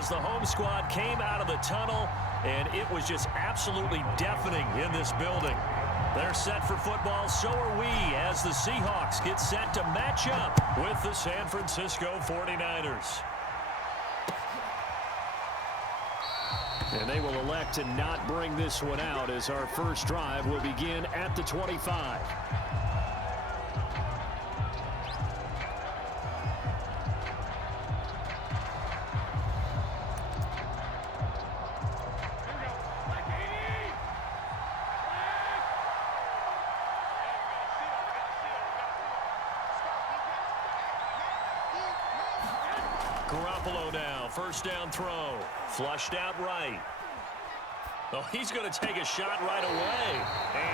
as the home squad came out of the tunnel, and it was just absolutely deafening in this building. They're set for football, so are we, as the Seahawks get set to match up with the San Francisco 49ers. And they will elect to not bring this one out as our first drive will begin at the 25. Garoppolo now, first down throw, flushed out right. Oh, he's going to take a shot right away,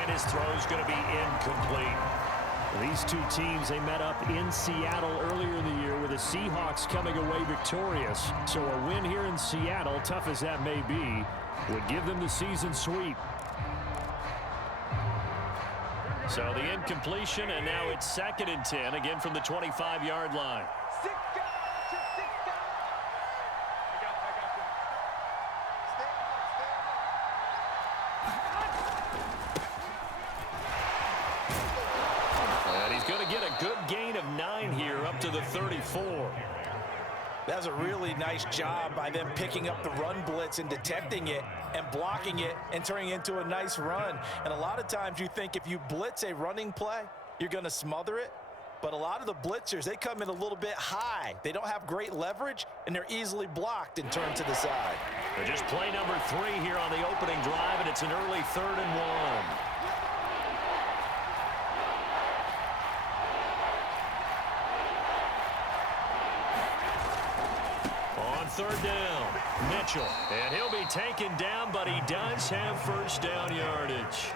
and his throw's going to be incomplete. These two teams, they met up in Seattle earlier in the year with the Seahawks coming away victorious. So a win here in Seattle, tough as that may be, would give them the season sweep. So the incompletion, and now it's 2nd and 10, again from the 25-yard line. Good gain of 9 here up to the 34. That's a really nice job by them picking up the run blitz and detecting it and blocking it and turning it into a nice run. And a lot of times you think if you blitz a running play, you're going to smother it. But a lot of the blitzers, they come in a little bit high. They don't have great leverage, and they're easily blocked and turned to the side. They're just play number 3 here on the opening drive, and it's an early 3rd and 1. Third down, Mitchell, and he'll be taken down, but he does have first down yardage.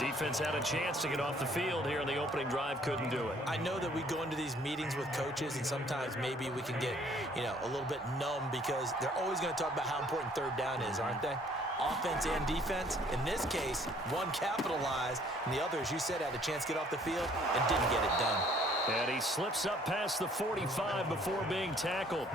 Defense had a chance to get off the field here in the opening drive, couldn't do it. I know that we go into these meetings with coaches, and sometimes maybe we can get, a little bit numb because they're always going to talk about how important third down is, aren't they? Offense and defense. In this case, one capitalized, and the other, as you said, had a chance to get off the field and didn't get it done. And he slips up past the 45 before being tackled.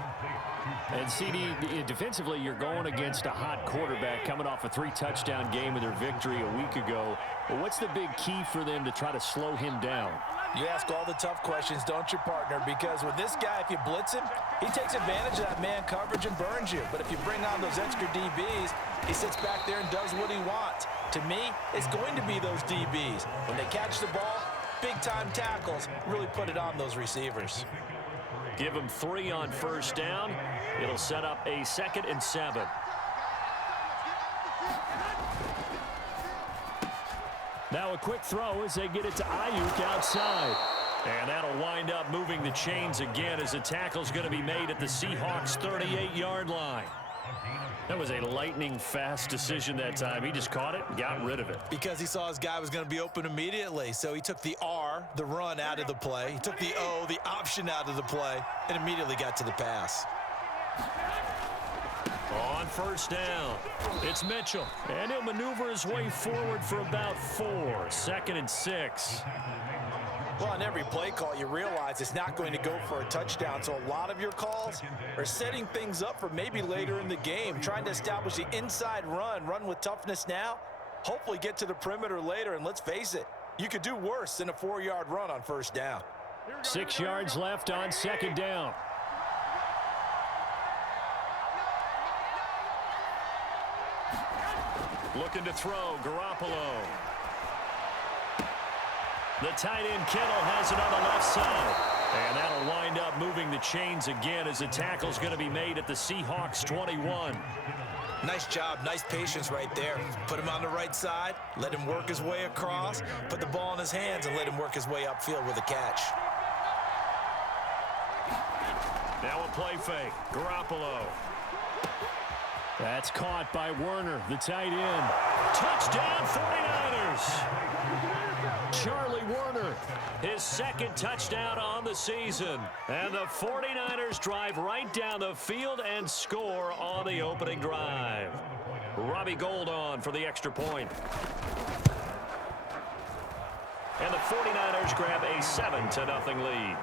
And CD, defensively, you're going against a hot quarterback coming off a 3-touchdown game in their victory a week ago. Well, what's the big key for them to try to slow him down? You ask all the tough questions, don't you, partner? Because with this guy, if you blitz him, he takes advantage of that man coverage and burns you. But if you bring on those extra DBs, he sits back there and does what he wants. To me, it's going to be those DBs. When they catch the ball, big-time tackles really put it on those receivers. Give him 3 on first down. It'll set up a 2nd and 7. Now a quick throw as they get it to Ayuk outside. And that'll wind up moving the chains again as the tackle's going to be made at the Seahawks' 38-yard line. That was a lightning-fast decision that time. He just caught it and got rid of it. Because he saw his guy was going to be open immediately. So he took the R, the run, out of the play. He took the O, the option, out of the play, and immediately got to the pass. On first down, it's Mitchell. And he'll maneuver his way forward for about 4. 2nd and 6. Well, on every play call, you realize it's not going to go for a touchdown. So a lot of your calls are setting things up for maybe later in the game, trying to establish the inside run with toughness now, hopefully get to the perimeter later. And let's face it, you could do worse than a 4-yard run on first down. 6 yards left on 2nd down. Looking to throw, Garoppolo. The tight end Kittle has it on the left side. And that'll wind up moving the chains again as the tackle's going to be made at the Seahawks' 21. Nice job, nice patience right there. Put him on the right side, let him work his way across, put the ball in his hands, and let him work his way upfield with a catch. Now a play fake, Garoppolo. That's caught by Werner, the tight end. Touchdown, 49ers! Charlie Werner, his 2nd touchdown on the season. And the 49ers drive right down the field and score on the opening drive. Robbie Gould on for the extra point. And the 49ers grab a 7-0 lead.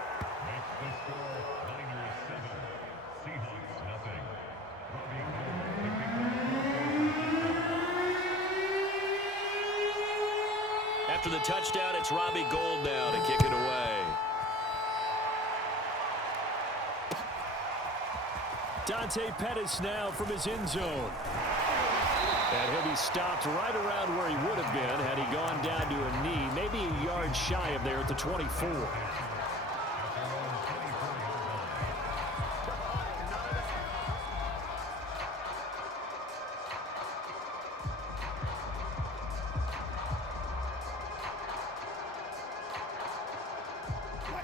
after the touchdown, it's Robbie Gould now to kick it away. Dante Pettis now from his end zone. And he'll be stopped right around where he would have been had he gone down to a knee, maybe a yard shy of there at the 24.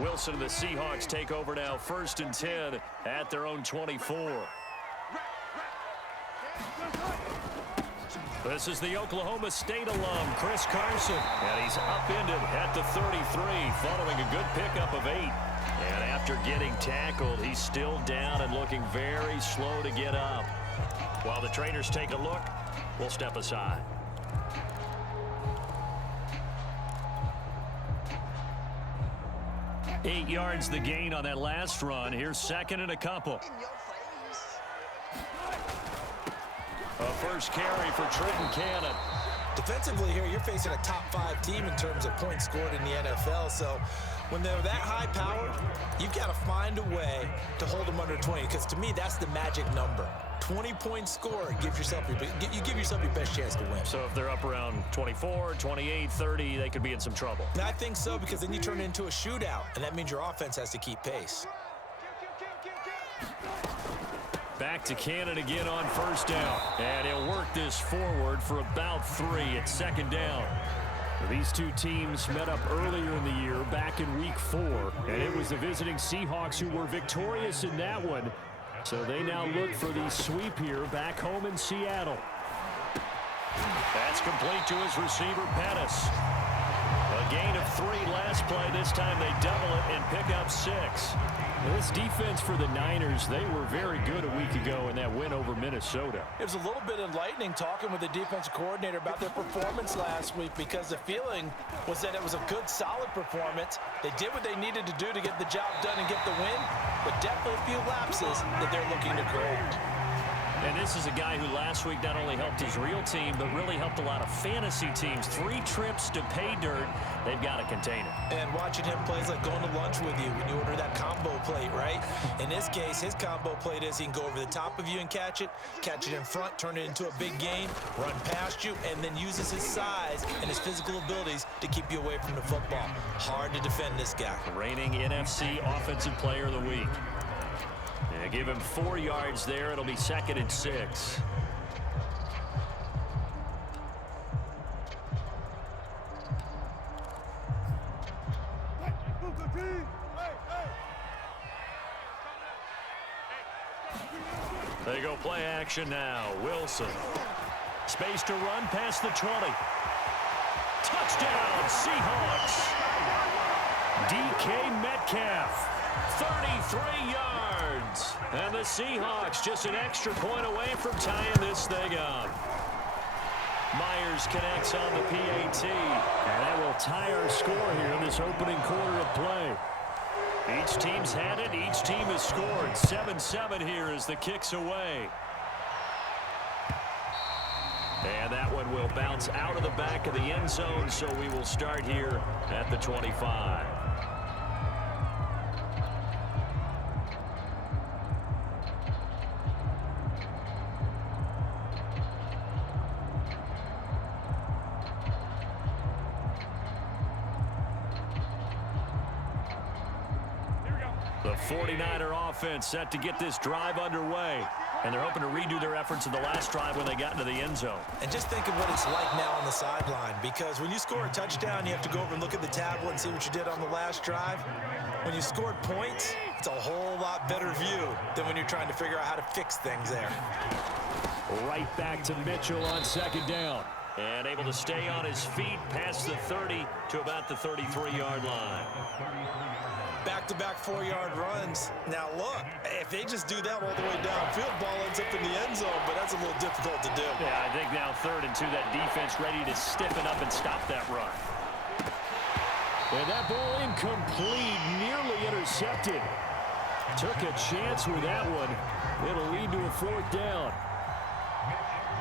Wilson and the Seahawks take over now, 1st and 10 at their own 24. This is the Oklahoma State alum, Chris Carson. And he's upended at the 33 following a good pickup of 8. And after getting tackled, he's still down and looking very slow to get up. While the trainers take a look, we'll step aside. Eight yards the gain on that last run. Here's 2nd and a couple. A first carry for Trenton Cannon. Defensively here, you're facing a top 5 team in terms of points scored in the NFL. So when they're that high powered, you've got to find a way to hold them under 20. Because to me, that's the magic number. 20 points scored gives yourself you give yourself your best chance to win. So if they're up around 24, 28, 30, they could be in some trouble. And I think so, because then you turn it into a shootout, and that means your offense has to keep pace. Back to Cannon again on 1st down. And he'll work this forward for about 3 at 2nd down. These two teams met up earlier in the year, back in Week 4. And it was the visiting Seahawks who were victorious in that one. So they now look for the sweep here back home in Seattle. That's complete to his receiver, Pettis. A gain of 3 last play. This time they double it and pick up 6. This defense for the Niners, they were very good a week ago in that win over Minnesota. It was a little bit enlightening talking with the defensive coordinator about their performance last week, because the feeling was that it was a good, solid performance. They did what they needed to do to get the job done and get the win, but definitely a few lapses that they're looking to correct. And this is a guy who last week not only helped his real team, but really helped a lot of fantasy teams. 3 trips to pay dirt. They've got to contain it. And watching him play is like going to lunch with you when you order that combo plate, right? In this case, his combo plate is he can go over the top of you and catch it in front, turn it into a big gain, run past you, and then uses his size and his physical abilities to keep you away from the football. Hard to defend this guy. Reigning NFC Offensive Player of the Week. And give him 4 yards there. It'll be 2nd and 6. They go play action now. Wilson. Space to run past the 20. Touchdown, Seahawks. DK Metcalf. 33 yards. And the Seahawks just an extra point away from tying this thing up. Myers connects on the PAT. And that will tie our score here in this opening quarter of play. Each team's had it. Each team has scored. 7-7 here as the kick's away. And that one will bounce out of the back of the end zone, so we will start here at the 25. The 49er offense set to get this drive underway. And they're hoping to redo their efforts in the last drive when they got into the end zone. And just think of what it's like now on the sideline, because when you score a touchdown, you have to go over and look at the tablet and see what you did on the last drive. When you scored points, it's a whole lot better view than when you're trying to figure out how to fix things there. Right back to Mitchell on 2nd down. And able to stay on his feet past the 30 to about the 33-yard line. Back-to-back 4-yard runs. Now look, if they just do that all the way downfield, ball ends up in the end zone, but that's a little difficult to do. Yeah, I think now 3rd and 2, that defense ready to stiffen up and stop that run. And that ball incomplete, nearly intercepted. Took a chance with that one. It'll lead to a 4th down.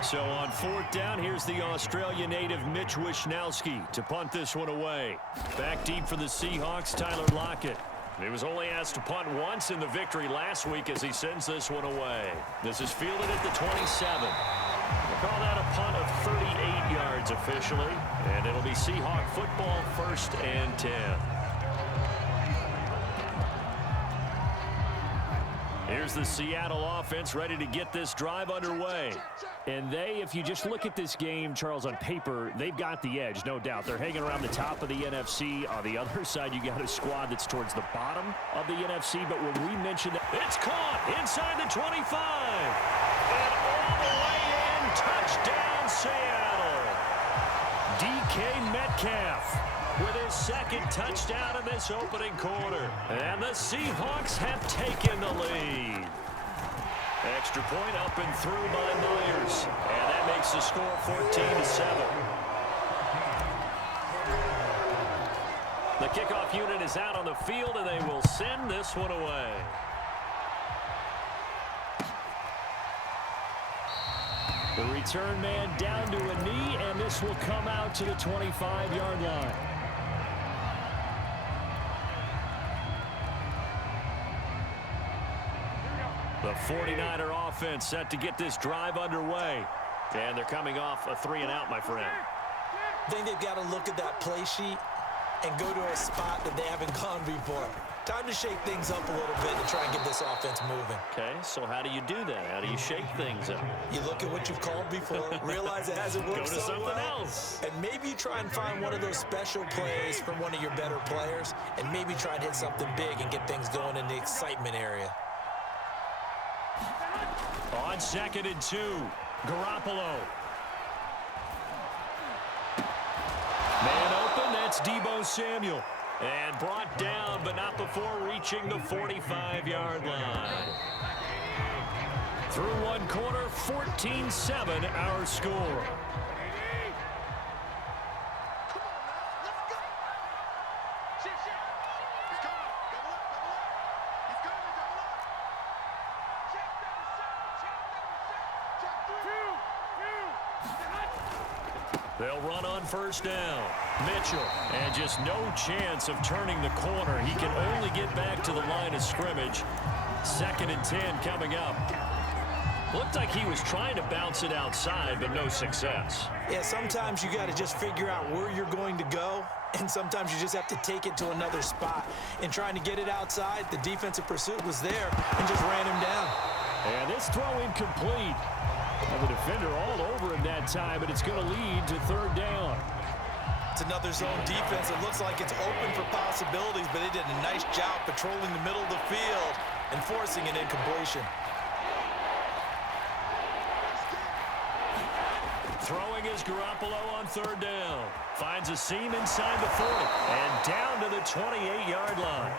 So on 4th down, here's the Australia native Mitch Wishnowsky to punt this one away. Back deep for the Seahawks, Tyler Lockett. He was only asked to punt once in the victory last week as he sends this one away. This is fielded at the 27. We'll call that a punt of 38 yards officially, and it'll be Seahawk football 1st and 10. Here's the Seattle offense ready to get this drive underway. And if you just look at this game, Charles, on paper, they've got the edge, no doubt. They're hanging around the top of the NFC. On the other side, you got a squad that's towards the bottom of the NFC. But when we mentioned that, it's caught inside the 25. And all the way in, touchdown Seattle. DK Metcalf with his 2nd touchdown in this opening quarter. And the Seahawks have taken the lead. Extra point up and through by Myers. And that makes the score 14-7. The kickoff unit is out on the field, and they will send this one away. The return man down to a knee, and this will come out to the 25-yard line. The 49er offense set to get this drive underway. And they're coming off a 3-and-out, my friend. I think they've got to look at that play sheet and go to a spot that they haven't gone before. Time to shake things up a little bit to try and get this offense moving. Okay, so how do you do that? How do you shake things up? You look at what you've called before, realize it hasn't worked Go to so something well, else. and maybe you try and find one of those special plays from one of your better players, and maybe try and hit something big and get things going in the excitement area. On 2nd and 2, Garoppolo. Man open, that's Deebo Samuel. And brought down, but not before reaching the 45-yard line. Through one quarter, 14-7 our score. They'll run on 1st down. Mitchell, and just no chance of turning the corner. He can only get back to the line of scrimmage. 2nd and 10 coming up. Looked like he was trying to bounce it outside, but no success. Yeah, sometimes you got to just figure out where you're going to go, and sometimes you just have to take it to another spot. In trying to get it outside, the defensive pursuit was there and just ran him down. And this throw incomplete. And the defender all over him that time, but it's going to lead to 3rd down. It's another zone defense. It looks like it's open for possibilities, but they did a nice job patrolling the middle of the field and forcing an incompletion. Throwing is Garoppolo on 3rd down. Finds a seam inside the 40 and down to the 28-yard line.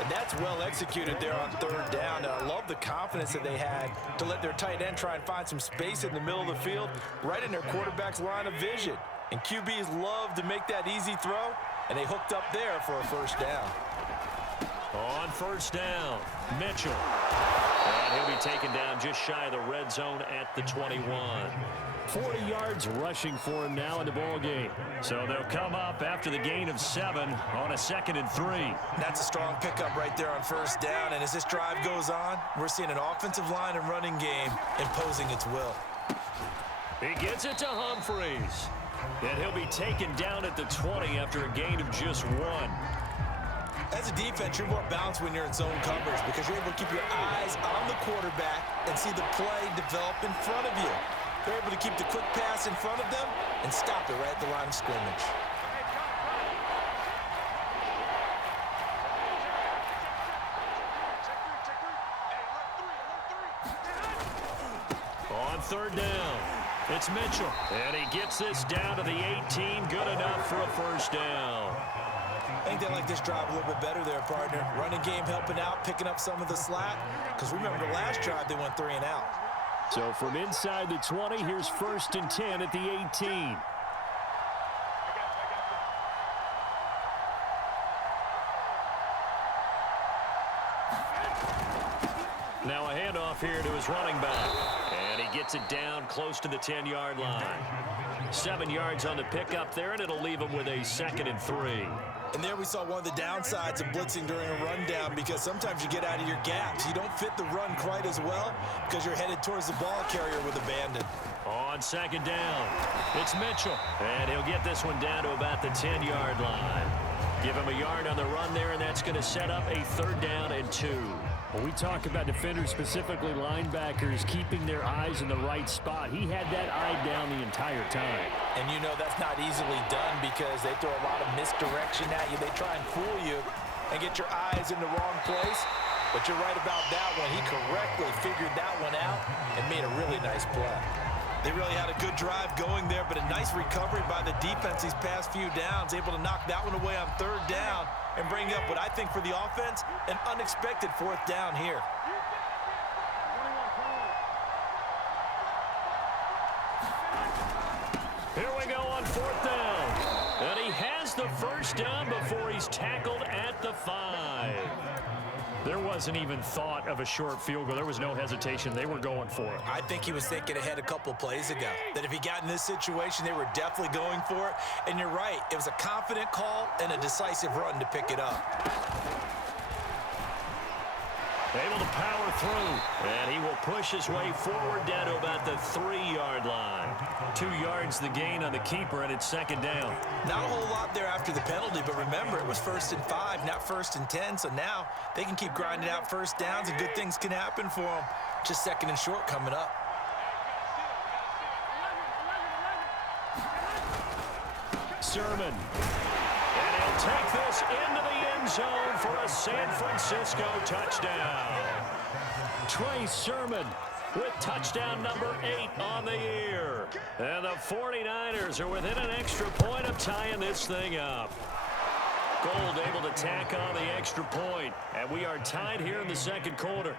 And that's well executed there on 3rd down. And I love the confidence that they had to let their tight end try and find some space in the middle of the field, right in their quarterback's line of vision. And QBs love to make that easy throw, and they hooked up there for a 1st down. On 1st down, Mitchell. And he'll be taken down just shy of the red zone at the 21. 40 yards rushing for him now in the ball game. So they'll come up after the gain of 7 on a 2nd and 3. That's a strong pickup right there on 1st down. And as this drive goes on, we're seeing an offensive line and running game imposing its will. He gets it to Humphreys. And he'll be taken down at the 20 after a gain of just 1. As a defense, you're more balanced when you're in zone coverage because you're able to keep your eyes on the quarterback and see the play develop in front of you. They're able to keep the quick pass in front of them and stop it right at the line of scrimmage. On 3rd down, it's Mitchell. And he gets this down to the 18. Good enough for a 1st down. I think they like this drive a little bit better there, partner. Running game helping out, picking up some of the slack. Because remember, the last drive, they went 3-and-out. So from inside the 20, here's 1st and 10 at the 18. Now a handoff here to his running back. And And he gets it down close to the 10-yard line. 7 yards on the pickup there, and it'll leave him with a 2nd and 3. And there we saw one of the downsides of blitzing during a rundown, because sometimes you get out of your gaps. You don't fit the run quite as well because you're headed towards the ball carrier with abandon. On 2nd down, it's Mitchell. And he'll get this one down to about the 10-yard line. Give him a yard on the run there, and that's going to set up a 3rd down and 2. When we talk about defenders, specifically linebackers, keeping their eyes in the right spot, he had that eye down the entire time. And you know that's not easily done because they throw a lot of misdirection at you. They try and fool you and get your eyes in the wrong place. But you're right about that one. He correctly figured that one out and made a really nice play. They really had a good drive going there, but a nice recovery by the defense these past few downs, able to knock that one away on 3rd down and bring up what I think for the offense, an unexpected 4th down here. Here we go on 4th down. And he has the 1st down before he's tackled at the 5. There wasn't even thought of a short field goal. There was no hesitation. They were going for it. I think he was thinking ahead a couple plays ago, that if he got in this situation, they were definitely going for it. And you're right, it was a confident call and a decisive run to pick it up. Able to power through, and he will push his way forward down to about the 3-yard line. 2 yards the gain on the keeper, and it's 2nd down. Not a whole lot there after the penalty, but remember, it was 1st and 5, not 1st and 10, so now they can keep grinding out 1st downs, and good things can happen for them. Just 2nd and short coming up. Sermon. And he'll take this into the end zone for a San Francisco touchdown. Trey Sermon with touchdown number 8 on the year. And the 49ers are within an extra point of tying this thing up. Gold able to tack on the extra point. And we are tied here in the 2nd quarter.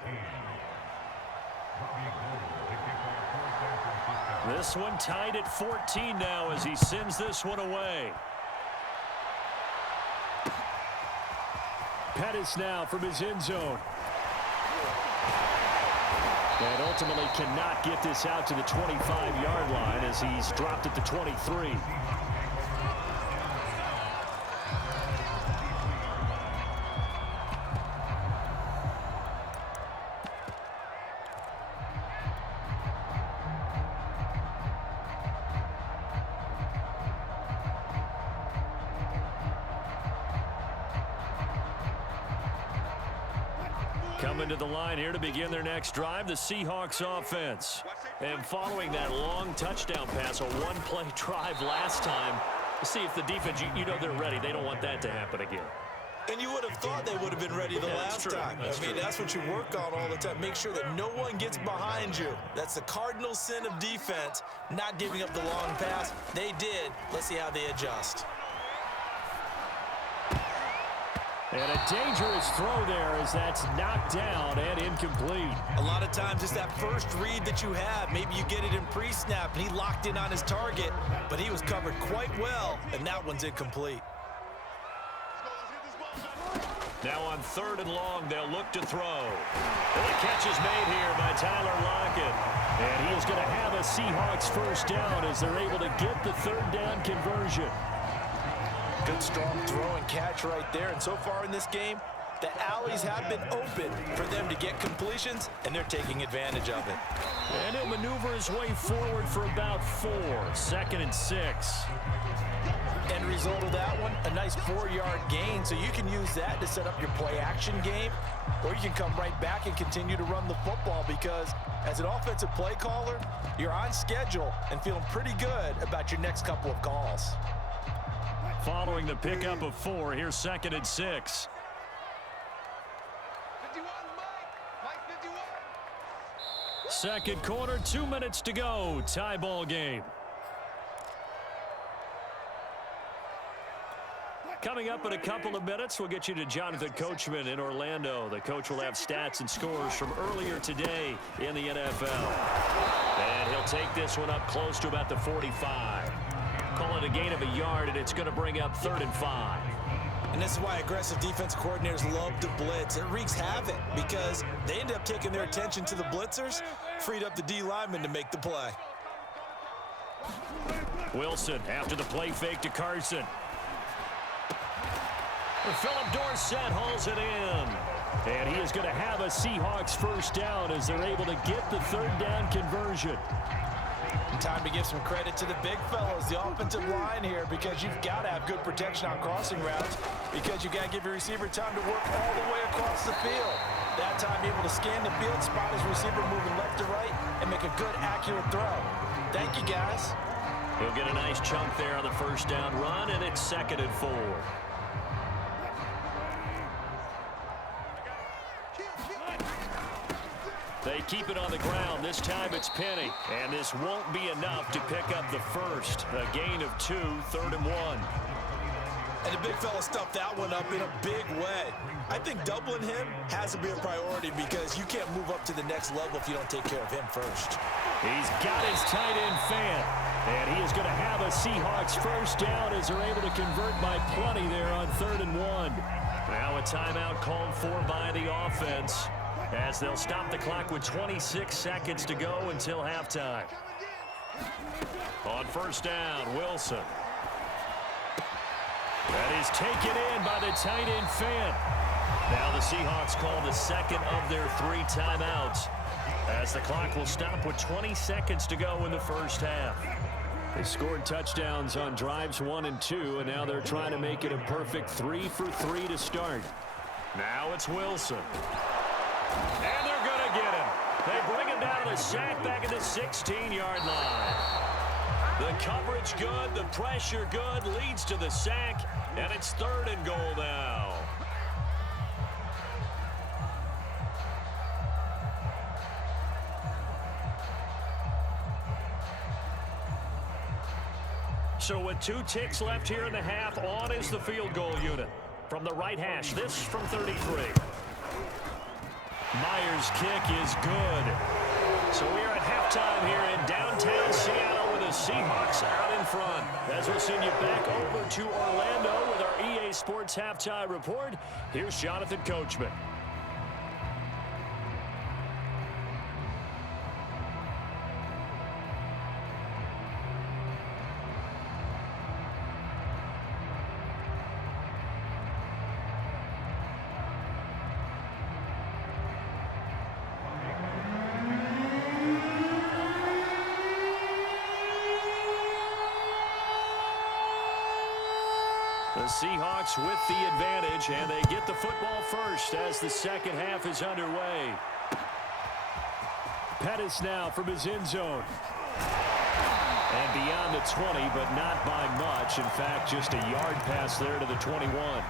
This one tied at 14 now as he sends this one away. Pettis now from his end zone. And ultimately cannot get this out to the 25-yard line as he's dropped at the 23. Coming to the line here to begin their next drive, the Seahawks offense. And following that long touchdown pass, a one-play drive last time, see if the defense, you know they're ready. They don't want that to happen again. And you would have thought they would have been ready the last time. I mean, that's what you work on all the time. Make sure that no one gets behind you. That's the cardinal sin of defense, not giving up the long pass. They did. Let's see how they adjust. And a dangerous throw there as that's knocked down and incomplete. A lot of times it's that first read that you have. Maybe you get it in pre-snap and he locked in on his target, but he was covered quite well, and that one's incomplete. Now on 3rd and long, they'll look to throw. And the catch is made here by Tyler Lockett. And he is going to have a Seahawks 1st down as they're able to get the 3rd down conversion. Good strong throw and catch right there. And so far in this game, the alleys have been open for them to get completions, and they're taking advantage of it. And he'll maneuver his way forward for about 4. 2nd and 6. End result of that one, a nice 4-yard gain. So you can use that to set up your play-action game, or you can come right back and continue to run the football because as an offensive play caller, you're on schedule and feeling pretty good about your next couple of calls. Following the pickup of 4, here's 2nd and 6. Second quarter, 2 minutes to go. Tie ball game. Coming up in a couple of minutes, we'll get you to Jonathan Coachman in Orlando. The coach will have stats and scores from earlier today in the NFL. And he'll take this one up close to about the 45. Call it a gain of a yard, and it's going to bring up 3rd and 5. And this is why aggressive defense coordinators love to blitz. It wreaks havoc because they end up taking their attention to the blitzers, freed up the D lineman to make the play. Wilson after the play fake to Carson. Philip Dorsett hauls it in. And he is going to have a Seahawks first down as they're able to get the third down conversion. Time to give some credit to the big fellows, the offensive line here, because you've got to have good protection on crossing routes because you've got to give your receiver time to work all the way across the field. That time able to scan the field, spot his receiver moving left to right, and make a good, accurate throw. Thank you, guys. He'll get a nice chunk there on the first down run, and it's 2nd and 4. They keep it on the ground. This time it's Penny. And this won't be enough to pick up the first. A gain of 2, 3rd and 1. And the big fella stuffed that one up in a big way. I think doubling him has to be a priority because you can't move up to the next level if you don't take care of him first. He's got his tight end fan. And he is going to have a Seahawks first down as they're able to convert by plenty there on 3rd and 1. Now a timeout called for by the offense, as they'll stop the clock with 26 seconds to go until halftime. On first down, Wilson. That is taken in by the tight end fan. Now the Seahawks call the second of their 3 timeouts, as the clock will stop with 20 seconds to go in the first half. They scored touchdowns on drives 1 and 2, and now they're trying to make it a perfect 3 for 3 to start. Now it's Wilson. And they're going to get him. They bring him down to the sack back at the 16-yard line. The coverage good, the pressure good, leads to the sack, and it's 3rd and goal now. So with 2 ticks left here in the half, on is the field goal unit. From the right hash, this from 33. Myers' kick is good. So we are at halftime here in downtown Seattle with the Seahawks out in front. As we'll send you back over to Orlando with our EA Sports Halftime Report, here's Jonathan Coachman. The Seahawks with the advantage, and they get the football first as the second half is underway. Pettis now from his end zone. And beyond the 20, but not by much. In fact, just a yard pass there to the 21.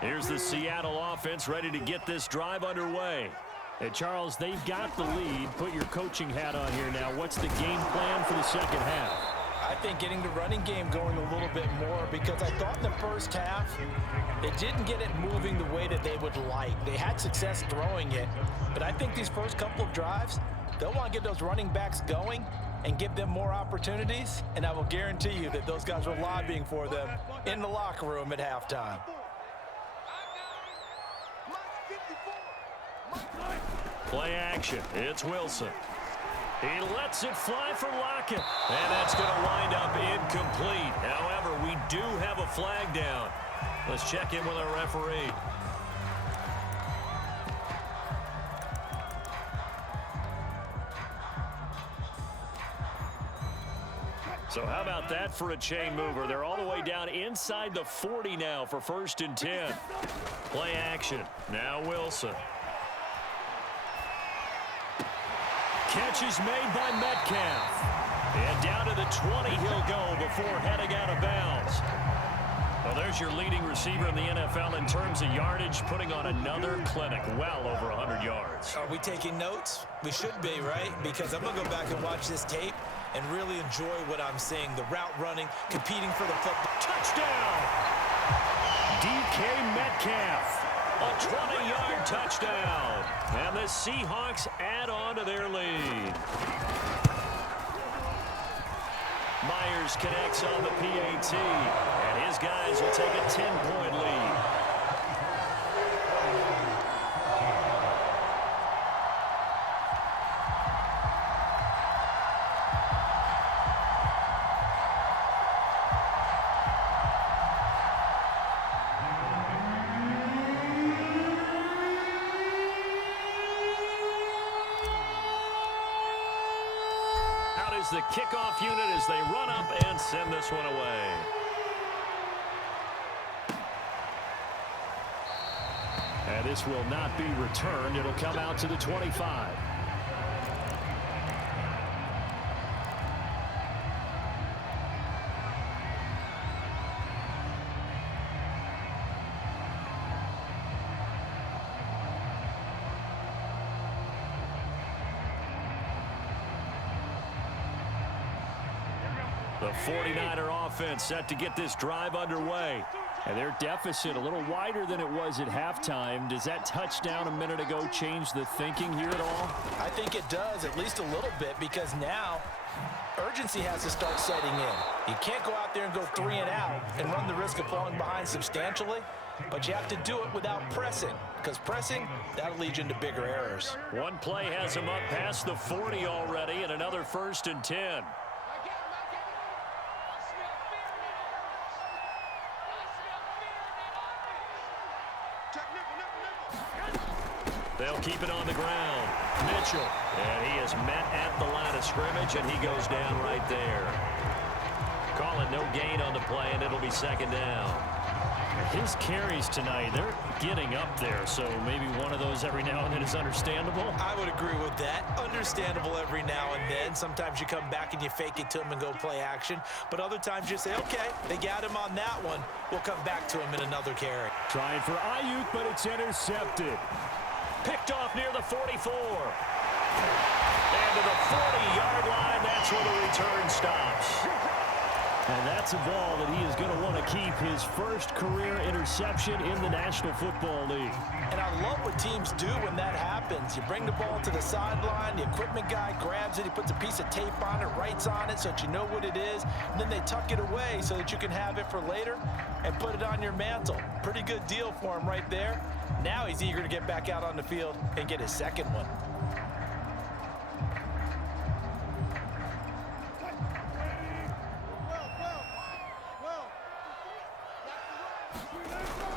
Here's the Seattle offense ready to get this drive underway. And Charles, they've got the lead. Put your coaching hat on here now. What's the game plan for the second half? I think getting the running game going a little bit more, because I thought in the first half they didn't get it moving the way that they would like. They had success throwing it, but I think these first couple of drives, they'll want to get those running backs going and give them more opportunities, and I will guarantee you that those guys were lobbying for them in the locker room at halftime. Play action. It's Wilson. He lets it fly for Lockett. And that's going to wind up incomplete. However, we do have a flag down. Let's check in with our referee. So how about that for a chain mover? They're all the way down inside the 40 now for 1st and 10. Play action. Now Wilson. Catch is made by Metcalf. And down to the 20 he'll go before heading out of bounds. Well, there's your leading receiver in the NFL in terms of yardage, putting on another clinic, well over 100 yards. Are we taking notes? We should be, right? Because I'm going to go back and watch this tape and really enjoy what I'm seeing. The route running, competing for the football. Touchdown! DK Metcalf, a 20-yard touchdown. And the Seahawks add on to their lead. Myers connects on the PAT, and his guys will take a 10-point lead. The kickoff unit as they run up and send this one away. And this will not be returned. It'll come out to the 25. The 49er offense set to get this drive underway. And their deficit a little wider than it was at halftime. Does that touchdown a minute ago change the thinking here at all? I think it does, at least a little bit, because now urgency has to start setting in. You can't go out there and go 3 and out and run the risk of falling behind substantially, but you have to do it without pressing, because pressing, that'll lead you into bigger errors. One play has him up past the 40 already, and another 1st and 10. They'll keep it on the ground. Mitchell. And he is met at the line of scrimmage, and he goes down right there. Calling no gain on the play, and it'll be 2nd down. His carries tonight, they're getting up there, so maybe one of those every now and then is understandable. I would agree with that. Understandable every now and then. Sometimes you come back and you fake it to him and go play action. But other times you say, okay, they got him on that one. We'll come back to him in another carry. Trying for Ayuk, but it's intercepted. Picked off near the 44. And to the 40-yard line, that's where the return stops. And that's a ball that he is going to want to keep, his first career interception in the National Football League. And I love what teams do when that happens. You bring the ball to the sideline, the equipment guy grabs it, he puts a piece of tape on it, writes on it so that you know what it is, and then they tuck it away so that you can have it for later and put it on your mantle. Pretty good deal for him right there. Now he's eager to get back out on the field and get his second one.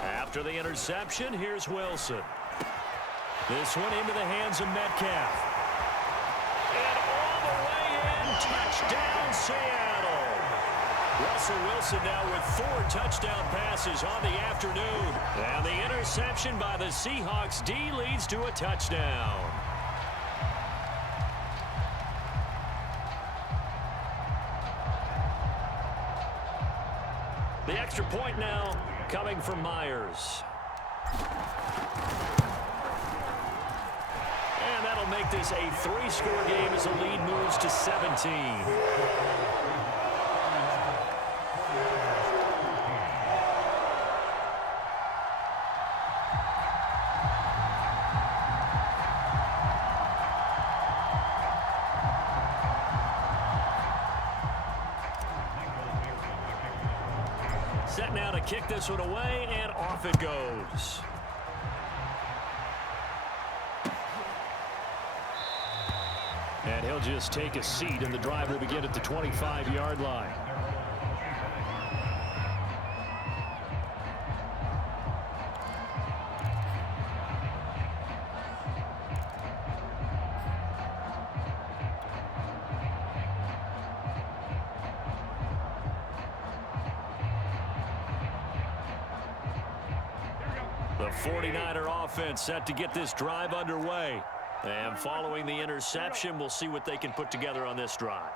After the interception, here's Wilson. This one into the hands of Metcalf. And all the way in, touchdown Seattle. Russell Wilson now with 4 touchdown passes on the afternoon. And the interception by the Seahawks D leads to a touchdown. The extra point now coming from Myers. And that'll make this a 3-score game as the lead moves to 17. Set now to kick this one away, and off it goes. And he'll just take a seat, and the drive will begin at the 25-yard line. The 49er offense set to get this drive underway. And following the interception, we'll see what they can put together on this drive.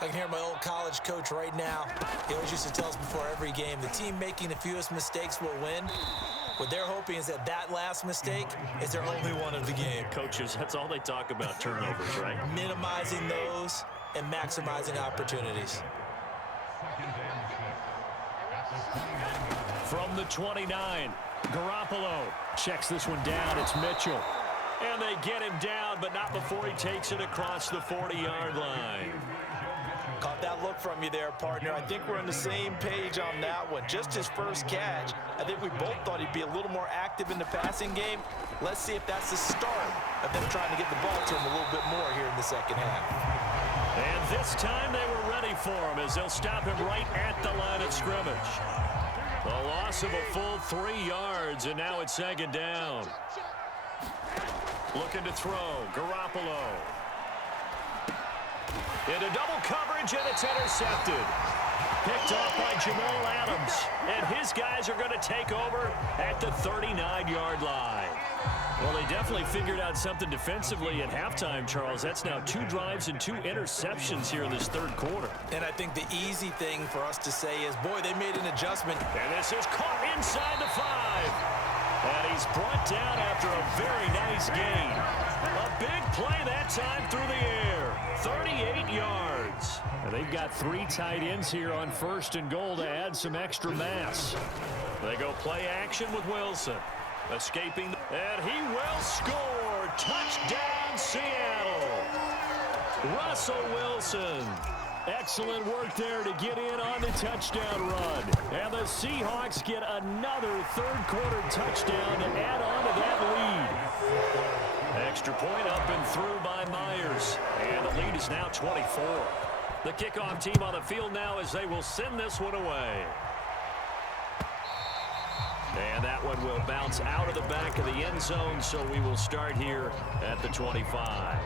I can hear my old college coach right now. He always used to tell us before every game, the team making the fewest mistakes will win. What they're hoping is that that last mistake is their only one of the game. Coaches, that's all they talk about, turnovers, right? Minimizing those and maximizing opportunities. From the 29, Garoppolo checks this one down. It's Mitchell. And they get him down, but not before he takes it across the 40-yard line. Caught that look from you there, partner. I think we're on the same page on that one. Just his first catch. I think we both thought he'd be a little more active in the passing game. Let's see if that's the start of them trying to get the ball to him a little bit more here in the second half. And this time they were ready for him as they'll stop him right at the line of scrimmage. The loss of a full 3 yards, and now it's second down. Looking to throw, Garoppolo. Into double coverage, and it's intercepted. Picked off by Jamal Adams. And his guys are going to take over at the 39-yard line. Well, they definitely figured out something defensively at halftime, Charles. That's now 2 drives and 2 interceptions here in this third quarter. And I think the easy thing for us to say is, boy, they made an adjustment. And this is caught inside the 5. And he's brought down after a very nice gain. A big play that time through the air. 38 yards. And they've got 3 tight ends here on 1st and goal to add some extra mass. They go play action with Wilson. Escaping, and he will score. Touchdown, Seattle. Russell Wilson. Excellent work there to get in on the touchdown run. And the Seahawks get another third-quarter touchdown to add on to that lead. Extra point up and through by Myers. And the lead is now 24. The kickoff team on the field now as they will send this one away. And that one will bounce out of the back of the end zone, so we will start here at the 25.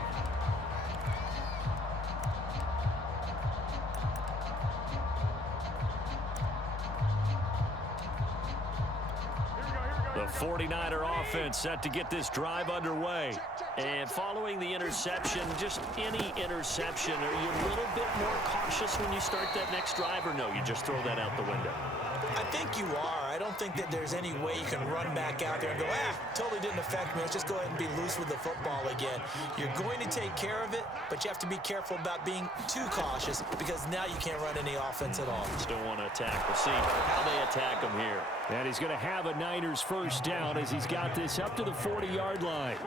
The 49er offense set to get this drive underway. And following the interception, just any interception, are you a little bit more cautious when you start that next drive, or no, you just throw that out the window? I think you are. I don't think that there's any way you can run back out there and go, totally didn't affect me. Let's just go ahead and be loose with the football again. You're going to take care of it, but you have to be careful about being too cautious because now you can't run any offense at all. Just don't want to attack. We'll see how they attack him here. And he's going to have a Niners first down as he's got this up to the 40-yard line.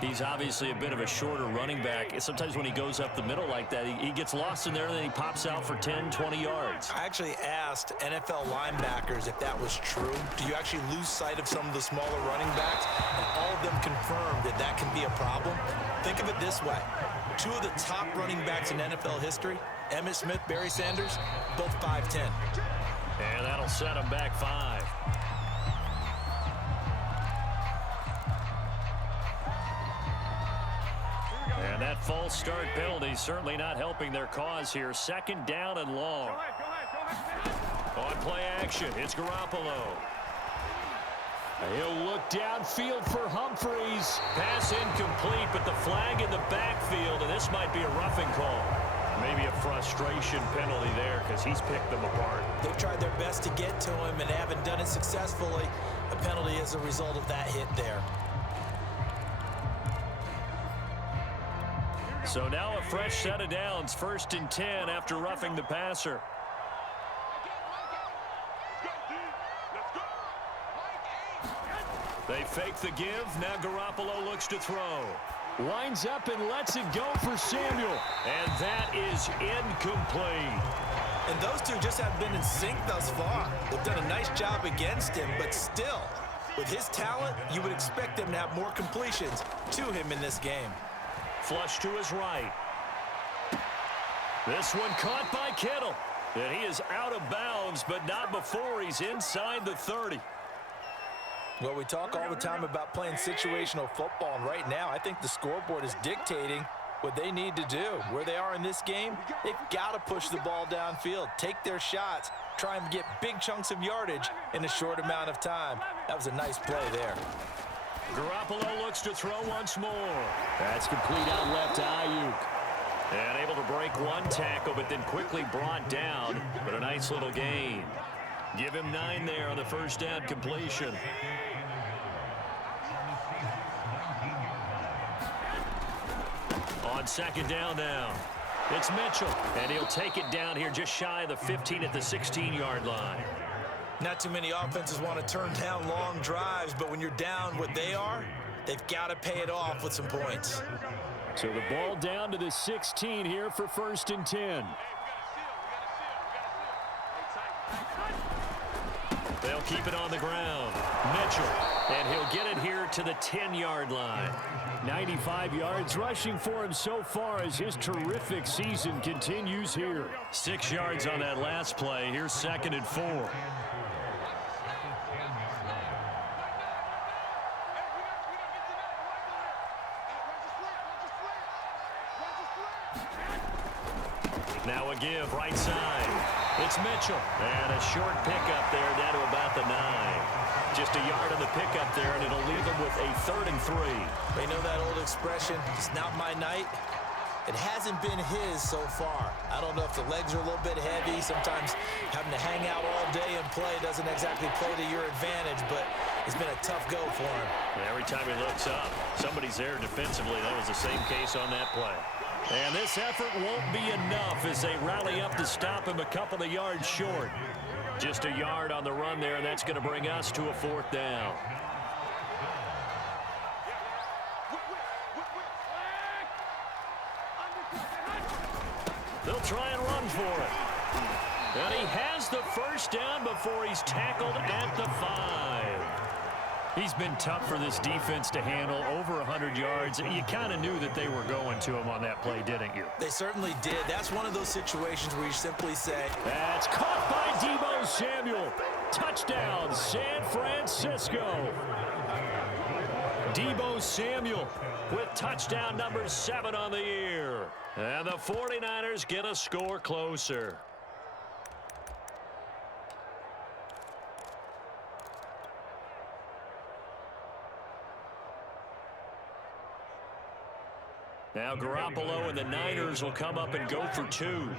He's obviously a bit of a shorter running back. Sometimes when he goes up the middle like that, he gets lost in there and then he pops out for 10, 20 yards. I actually asked NFL linebackers if that was true. Do you actually lose sight of some of the smaller running backs? And all of them confirmed that that can be a problem. Think of it this way. 2 of the top running backs in NFL history, Emmitt Smith, Barry Sanders, both 5'10". And that'll set him back 5. And that false start penalty certainly not helping their cause here. Second down and long. On play action, it's Garoppolo. He'll look downfield for Humphreys. Pass incomplete, but the flag in the backfield, and this might be a roughing call. Maybe a frustration penalty there because he's picked them apart. They've tried their best to get to him and haven't done it successfully. A penalty as a result of that hit there. So now a fresh set of downs, 1st and 10 after roughing the passer. They fake the give. Now Garoppolo looks to throw. Lines up and lets it go for Samuel. And that is incomplete. And those two just have been in sync thus far. They've done a nice job against him, but still, with his talent, you would expect them to have more completions to him in this game. Flush to his right. This one caught by Kittle. And he is out of bounds, but not before he's inside the 30. Well, we talk all the time about playing situational football, and right now I think the scoreboard is dictating what they need to do. Where they are in this game, they've got to push the ball downfield, take their shots, try and get big chunks of yardage in a short amount of time. That was a nice play there. Garoppolo looks to throw once more. That's complete out left to Ayuk. And able to break one tackle, but then quickly brought down. But a nice little gain. Give him 9 there on the first down completion. On second down now. It's Mitchell, and he'll take it down here just shy of the 15 at the 16-yard line. Not too many offenses want to turn down long drives, but when you're down what they are, they've got to pay it off with some points. So the ball down to the 16 here for 1st and 10. They'll keep it on the ground. Mitchell, and he'll get it here to the 10-yard line. 95 yards rushing for him so far as his terrific season continues here. 6 yards on that last play. Here's 2nd and 4. Now a give, right side. It's Mitchell. And a short pickup there down to about the 9. Just a yard on the pickup there, and it'll leave him with a 3rd and 3. They know that old expression, it's not my night. It hasn't been his so far. I don't know if the legs are a little bit heavy. Sometimes having to hang out all day and play doesn't exactly play to your advantage, but it's been a tough go for him. Every time he looks up, somebody's there defensively. That was the same case on that play. And this effort won't be enough as they rally up to stop him a couple of yards short. Just a yard on the run there, and that's going to bring us to a 4th down. They'll try and run for it. And he has the first down before he's tackled at the 5. He's been tough for this defense to handle, over 100 yards. You kind of knew that they were going to him on that play, didn't you? They certainly did. That's one of those situations where you simply say, that's caught by Deebo Samuel. Touchdown, San Francisco. Deebo Samuel with touchdown number 7 on the year. And the 49ers get a score closer. Now Garoppolo and the Niners will come up and go for 2.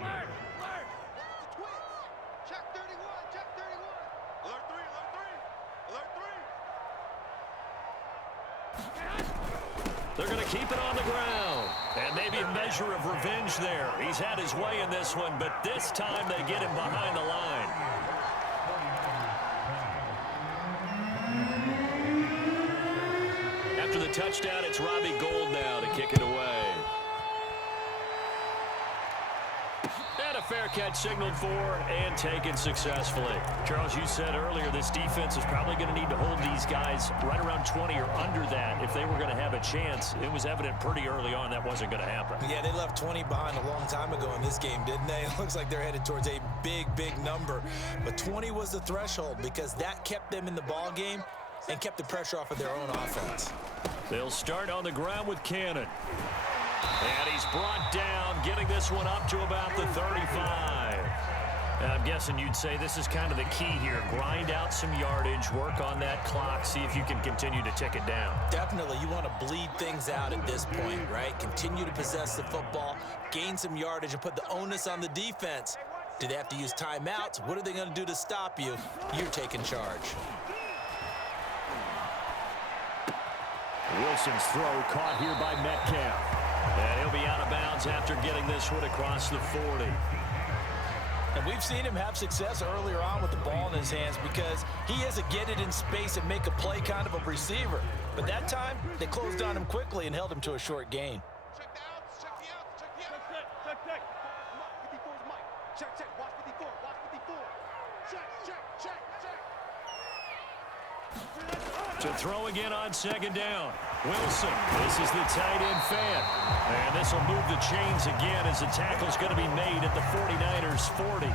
They're going to keep it on the ground. And maybe a measure of revenge there. He's had his way in this one, but this time they get him behind the line. After the touchdown, it's Robbie Gould now to kick it away. And a fair catch signaled for and taken successfully. Charles, you said earlier this defense is probably going to need to hold these guys right around 20 or under that if they were going to have a chance. It was evident pretty early on that wasn't going to happen. Yeah, they left 20 behind a long time ago in this game, didn't they? It looks like they're headed towards a big, big number. But 20 was the threshold because that kept them in the ball game and kept the pressure off of their own offense. They'll start on the ground with Cannon. And he's brought down, getting this one up to about the 35. And I'm guessing you'd say this is kind of the key here. Grind out some yardage, work on that clock, see if you can continue to tick it down. Definitely. You want to bleed things out at this point, right? Continue to possess the football, gain some yardage, and put the onus on the defense. Do they have to use timeouts? What are they going to do to stop you? You're taking charge. Wilson's throw caught here by Metcalf. And he'll be out of bounds after getting this one across the 40. And we've seen him have success earlier on with the ball in his hands because he is a get it in space and make a play kind of a receiver. But that time, they closed on him quickly and held him to a short gain. Check the outs, check the outs, check the outs. Check. 54 is Mike. Check. Watch 54, watch 54. Check. To throw again on second down. Wilson, this is the tight end fan. And this will move the chains again as the tackle's going to be made at the 49ers 40.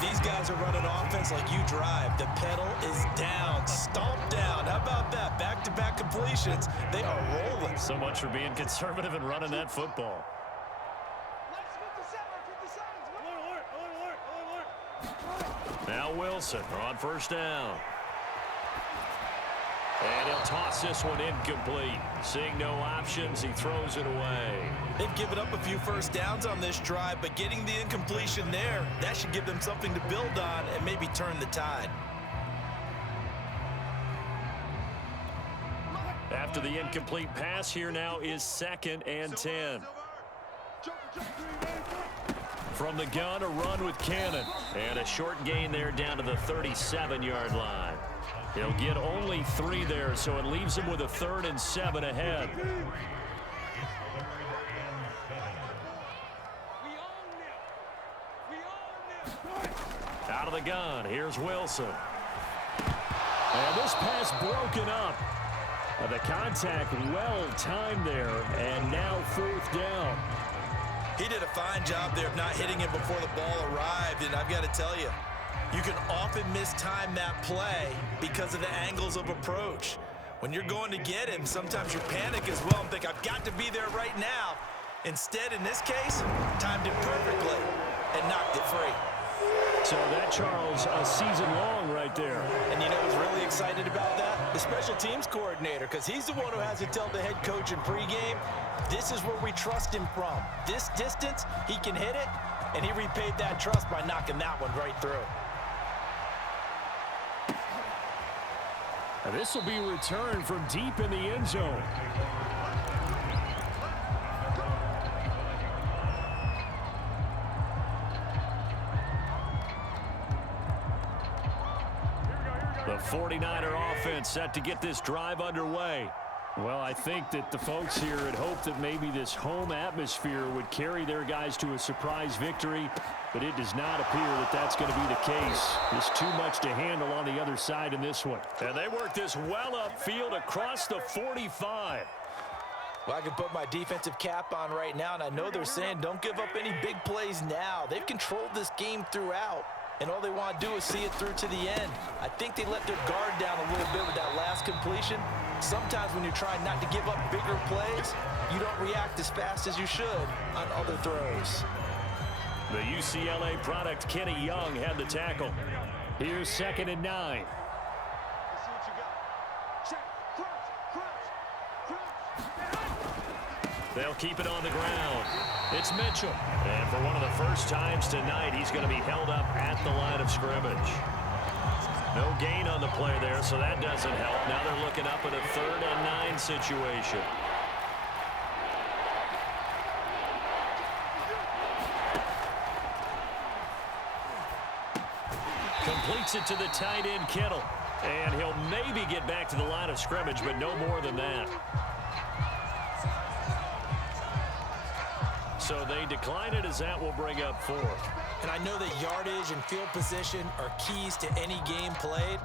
These guys are running offense like you drive. The pedal is down, stomped down. How about that? Back-to-back completions. They are rolling. So much for being conservative and running that football. Now Wilson on first down. And he'll toss this one incomplete. Seeing no options, he throws it away. They've given up a few first downs on this drive, but getting the incompletion there, that should give them something to build on and maybe turn the tide. After the incomplete pass, here now is 2nd and 10. From the gun, a run with Cannon. And a short gain there down to the 37-yard line. He'll get only 3 there, so it leaves him with a 3rd and 7 ahead. Out of the gun, here's Wilson. And this pass broken up. The contact well timed there, and now 4th down. He did a fine job there of not hitting him before the ball arrived, and I've got to tell you, you can often mistime that play because of the angles of approach. When you're going to get him, sometimes you panic as well and think, I've got to be there right now. Instead, in this case, timed it perfectly and knocked it free. So that, Charles, a season long right there. And you know who's really excited about that? The special teams coordinator, because he's the one who has to tell the head coach in pregame, this is where we trust him from. This distance, he can hit it, and he repaid that trust by knocking that one right through. Now this will be returned from deep in the end zone. The 49er offense set to get this drive underway. Well, I think that the folks here had hoped that maybe this home atmosphere would carry their guys to a surprise victory, but it does not appear that that's going to be the case. There's too much to handle on the other side in this one. And they work this well upfield across the 45. Well, I can put my defensive cap on right now, and I know they're saying don't give up any big plays now. They've controlled this game throughout, and all they want to do is see it through to the end. I think they let their guard down a little bit with that last completion. Sometimes when you're trying not to give up bigger plays, you don't react as fast as you should on other throws. The UCLA product, Kenny Young, had the tackle. Here's 2nd and 9. They'll keep it on the ground. It's Mitchell. And for one of the first times tonight, he's going to be held up at the line of scrimmage. No gain on the play there, so that doesn't help. Now they're looking up at a 3rd and 9 situation. Completes it to the tight end, Kittle. And he'll maybe get back to the line of scrimmage, but no more than that. So they decline it as that will bring up 4th. And I know that yardage and field position are keys to any game played,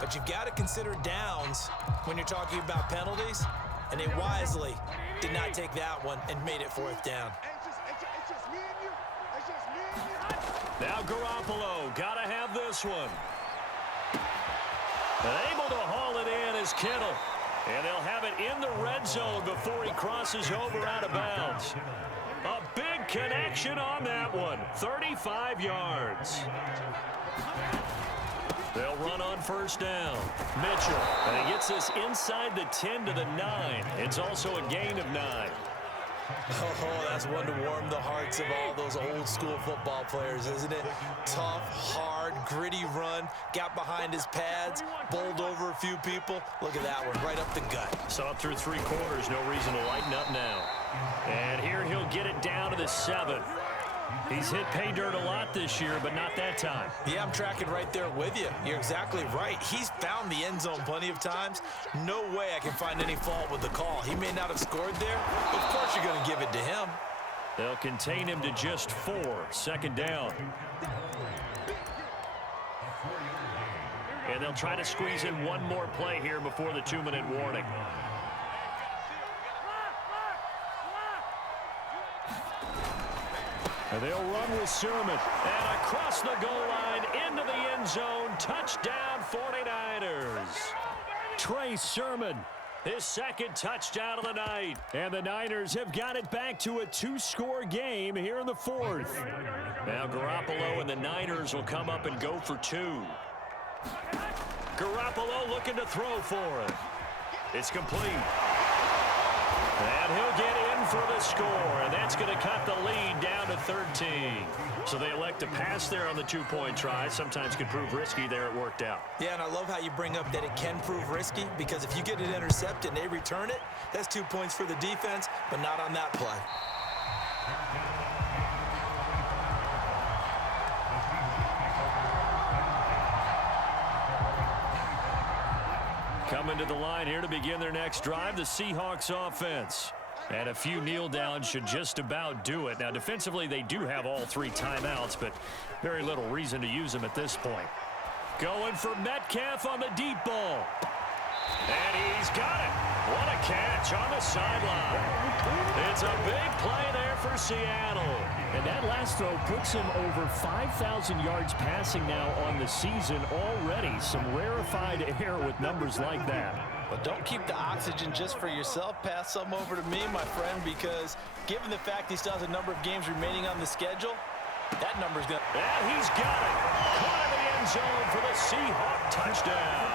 but you've got to consider downs when you're talking about penalties, and they wisely did not take that one and made it 4th down. Now Garoppolo, got to have this one. Able to haul it in is Kittle. And they'll have it in the red zone before he crosses over out of bounds. A big connection on that one. 35 yards. They'll run on 1st down. Mitchell. And he gets this inside the 10 to the 9. It's also a gain of 9. Oh, that's one to warm the hearts of all those old school football players, isn't it? Tough, hard, gritty run. Got behind his pads, bowled over a few people. Look at that one, right up the gut. Saw through 3 quarters, no reason to lighten up now. And here he'll get it down to the 7. He's hit pay dirt a lot this year, but not that time. Yeah, I'm tracking right there with you. You're exactly right. He's found the end zone plenty of times. No way I can find any fault with the call. He may not have scored there, but of course you're going to give it to him. They'll contain him to just 4. 2nd down. And they'll try to squeeze in one more play here before the 2-minute warning. And they'll run with Sermon. And across the goal line into the end zone. Touchdown 49ers. Trey Sermon, his 2nd touchdown of the night. And the Niners have got it back to a 2-score game here in the 4th. Now Garoppolo and the Niners will come up and go for 2. Garoppolo looking to throw for it. It's complete. And he'll get in for the score, and that's going to cut the lead down to 13. So they elect to pass there on the two-point try. Sometimes can prove risky. There it worked out. Yeah, and I love how you bring up that it can prove risky, because if you get it intercepted and they return it, that's 2 points for the defense, but not on that play. Coming to the line here to begin their next drive, the Seahawks offense. And a few kneel downs should just about do it. Now, defensively, they do have all 3 timeouts, but very little reason to use them at this point. Going for Metcalf on the deep ball. And he's got it. What a catch on the sideline. It's a big play there for Seattle. And that last throw puts him over 5,000 yards passing now on the season already. Some rarefied air with numbers like that. But don't keep the oxygen just for yourself. Pass some over to me, my friend, because given the fact he still has a number of games remaining on the schedule, that number's going to... And he's got it. Caught in the end zone for the Seahawk touchdown.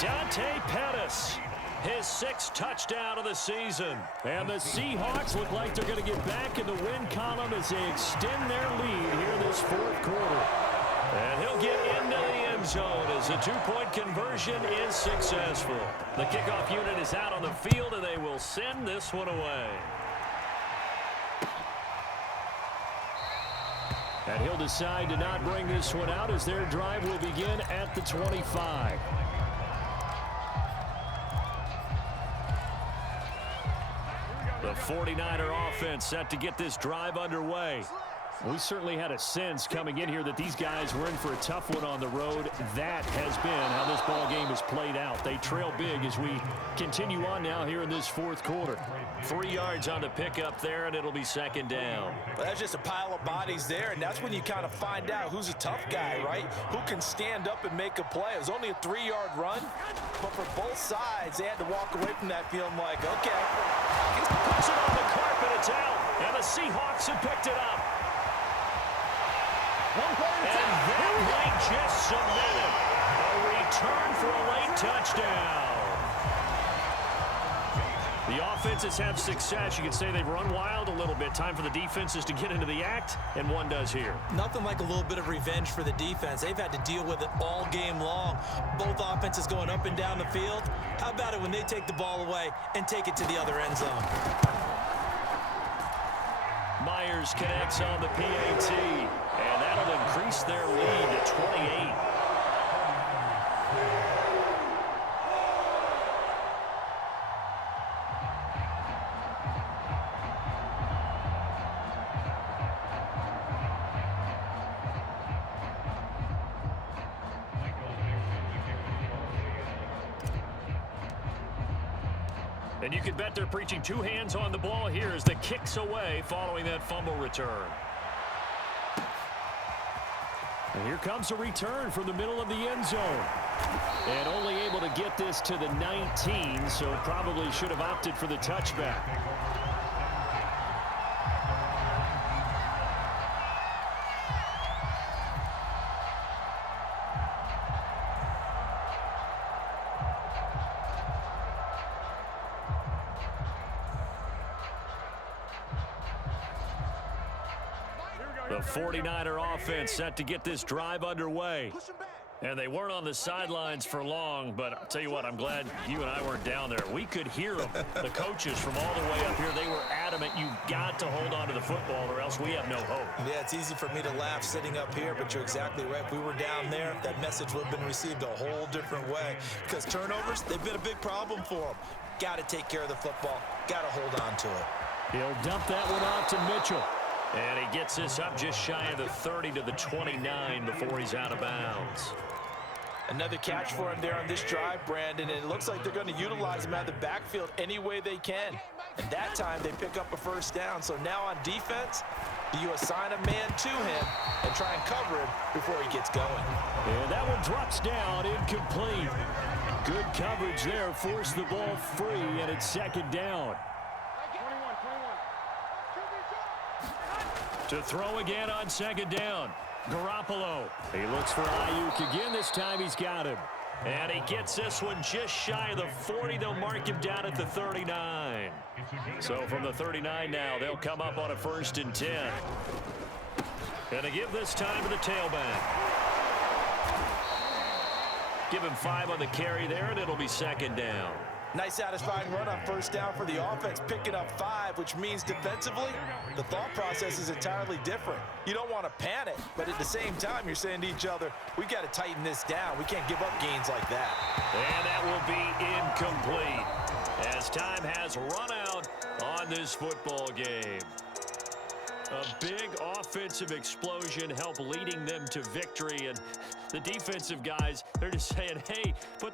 Dante Pettis, his 6th touchdown of the season. And the Seahawks look like they're going to get back in the win column as they extend their lead here in this 4th quarter. And he'll get into the end zone as the 2-point conversion is successful. The kickoff unit is out on the field, and they will send this one away. And he'll decide to not bring this one out as their drive will begin at the 25. The 49er offense set to get this drive underway. We certainly had a sense coming in here that these guys were in for a tough one on the road. That has been how this ball game has played out. They trail big as we continue on now here in this 4th quarter. 3 yards on the pickup there, and it'll be 2nd down. Well, that's just a pile of bodies there, and that's when you kind of find out who's a tough guy, right? Who can stand up and make a play. It was only a 3-yard run, but for both sides, they had to walk away from that feeling like, okay. Puts it on the carpet, it's out, and the Seahawks have picked it up. And that might just cement it. A return for a late touchdown. The offenses have success. You could say they've run wild a little bit. Time for the defenses to get into the act, and one does here. Nothing like a little bit of revenge for the defense. They've had to deal with it all game long. Both offenses going up and down the field. How about it when they take the ball away and take it to the other end zone? Myers connects on the PAT, and that'll increase their lead to 28. And you can bet they're preaching 2 hands on the ball here as the kick's away following that fumble return. And here comes a return from the middle of the end zone. And only able to get this to the 19, so probably should have opted for the touchback. The 49er offense set to get this drive underway. And they weren't on the sidelines for long, but I'll tell you what, I'm glad you and I weren't down there. We could hear them. The coaches from all the way up here, they were adamant, you've got to hold on to the football or else we have no hope. Yeah, it's easy for me to laugh sitting up here, but you're exactly right. If we were down there, that message would have been received a whole different way. Because turnovers, they've been a big problem for them. Got to take care of the football. Got to hold on to it. He'll dump that one off to Mitchell. And he gets this up just shy of the 30 to the 29 before he's out of bounds. Another catch for him there on this drive, Brandon, and it looks like they're going to utilize him out of the backfield any way they can. And that time they pick up a first down. So now on defense, you assign a man to him and try and cover him before he gets going. And that one drops down, incomplete. Good coverage there, forced the ball free, and it's 2nd down. To throw again on 2nd down. Garoppolo. He looks for Ayuk again. This time he's got him. And he gets this one just shy of the 40. They'll mark him down at the 39. So from the 39 now, they'll come up on a 1st and 10. And they give this time to the tailback. Give him 5 on the carry there, and it'll be 2nd down. Nice satisfying run on 1st down for the offense, picking up 5, which means defensively, the thought process is entirely different. You don't want to panic, but at the same time, you're saying to each other, we got to tighten this down. We can't give up gains like that. And that will be incomplete as time has run out on this football game. A big offensive explosion helped leading them to victory, and the defensive guys, they're just saying, hey, put